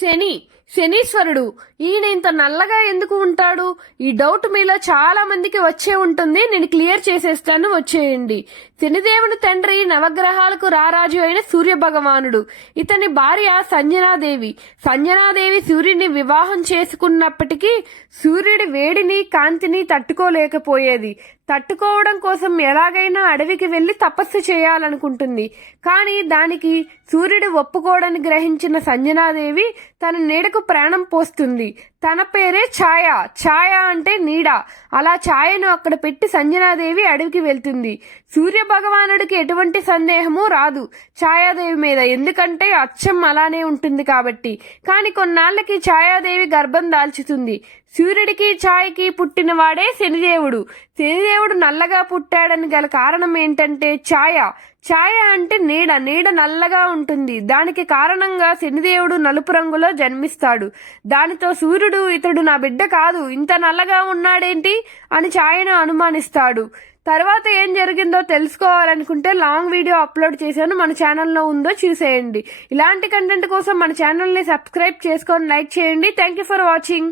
శనీశ్వరుడు ఈయన ఇంత నల్లగా ఎందుకు ఉంటాడు? ఈ డౌట్ మీలో చాలా మందికి వచ్చే ఉంటుంది. నేను క్లియర్ చేసేస్తాను, వచ్చేయండి. శనిదేవుని తండ్రి నవగ్రహాలకు రారాజు అయిన సూర్య భగవానుడు. ఇతని భార్య సంజనాదేవి. సంజనాదేవి సూర్యుడిని వివాహం చేసుకున్నప్పటికీ సూర్యుడి వేడిని కాంతిని తట్టుకోలేకపోయేది. తట్టుకోవడం కోసం ఎలాగైనా అడవికి వెళ్లి తపస్సు చేయాలనుకుంటుంది. కానీ దానికి సూర్యుడు ఒప్పుకోవడానికి గ్రహించిన సంజనాదేవి తన నీడకు ప్రాణం పోస్తుంది. తన పేరే ఛాయ. ఛాయ అంటే నీడ. అలా ఛాయను అక్కడ పెట్టి సంజనాదేవి అడవికి వెళ్తుంది. సూర్య భగవానుడికి ఎటువంటి సందేహము రాదు ఛాయాదేవి మీద, ఎందుకంటే అచ్చం అలానే ఉంటుంది కాబట్టి. కాని కొన్నాళ్లకి ఛాయాదేవి గర్భం దాల్చుతుంది. సూర్యుడికి ఛాయకి పుట్టిన వాడే శనిదేవుడు. శనిదేవుడు నల్లగా పుట్టాడని గల కారణం ఏంటంటే ఛాయ. ఛాయ అంటే నీడ. నీడ నల్లగా ఉంటుంది. దానికి కారణంగా శనిదేవుడు నలుపు రంగులో జన్మిస్తాడు. దానితో సూర్యుడు ఇతడు నా బిడ్డ కాదు, ఇంత నల్లగా ఉన్నాడేంటి అని ఛాయను అనుమానిస్తాడు. తర్వాత ఏం జరిగిందో తెలుసుకోవాలనుకుంటే లాంగ్ వీడియో అప్లోడ్ చేశాను, మన ఛానల్లో ఉందో చూసేయండి. ఇలాంటి కంటెంట్ కోసం మన ఛానల్ని సబ్స్క్రైబ్ చేసుకొని లైక్ చేయండి. Thank you for watching.